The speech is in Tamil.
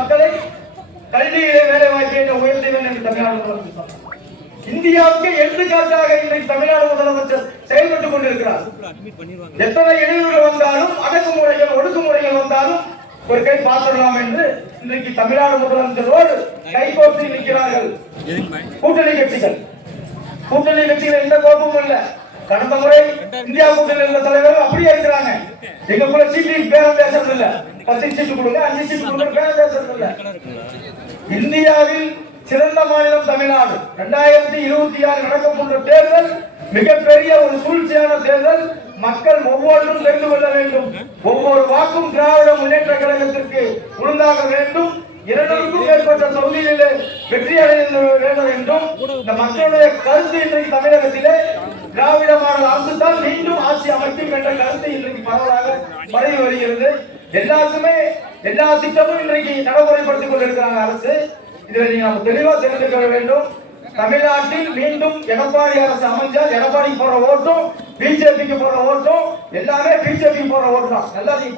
மக்களை கல்வியிலே வேலை வாய்ப்பை உயர்த்துவேன் என்று தமிழ்நாடு முதலமைச்சர் சொன்னார். இந்தியாவுக்கு எடுத்துக்காட்டாக இன்றைக்கு தமிழ்நாடு முதலமைச்சர் செயல்பட்டுக் கொண்டிருக்கிறார். எத்தனை இடையூறுகள் வந்தாலும், அடக்குமுறைகள் ஒடுக்குமுறைகள் வந்தாலும் ஒரு கை பார்த்துடலாம் என்று இன்றைக்கு தமிழ்நாடு முதலமைச்சரோடு கைகோர்த்து நிற்கிறார்கள் கூட்டணி கட்சிகள். கூட்டணி கட்சிகள் எந்த கோபமும் இல்ல. கடந்த முறை இந்தியா கூட்டணியில் இருந்த தலைவர்கள் அப்படியே இருக்கிறாங்க. எங்களுக்குள்ள சீட்டு பேரம் பேசுறது இல்ல. 10 சீட்டு கொடுங்க, 5 சீட்டு கொடுங்க, பேரம் பேசுறது இல்ல. இந்தியாவில் சிறந்த மாநிலம் தமிழ்நாடு. 2026 நடக்கக்கூடிய தேர்தல் மிகப்பெரிய ஒரு சூழ்ச்சியான தேர்தல். மக்கள் ஒவ்வொன்றும் தெரிந்து கொள்ள வேண்டும். ஒவ்வொரு வாக்கும் திராவிட முன்னேற்ற கழகத்திற்கு உறுதாக வேண்டும். 200க்கும் மேற்பட்ட தொகுதிகளிலே வெற்றி அடைய வேண்டும் என்றும் இந்த மக்களுடைய கருத்து இன்றைக்கு தமிழகத்திலே திராவிட மாடல் அரசு தான் மீண்டும் ஆட்சி அமைக்கும் என்ற கருத்து இன்றைக்கு பரவலாக பரவி வருகிறது. எல்லாருக்குமே எல்லா திட்டமும் இன்றைக்கு நடைமுறைப்படுத்திக் கொண்டிருக்கிறாங்க அரசு. இதை நாம் தெளிவா தெரிந்து கொள்ள வேண்டும். தமிழ்நாட்டில் மீண்டும் எடப்பாடி அரசு அமைஞ்சால் எடப்பாடிக்கு போற ஓட்டும், பிஜேபிக்கு போற ஓட்டும் எல்லாமே பிஜேபிக்கு போற ஓட்டு தான். எல்லாத்தையும்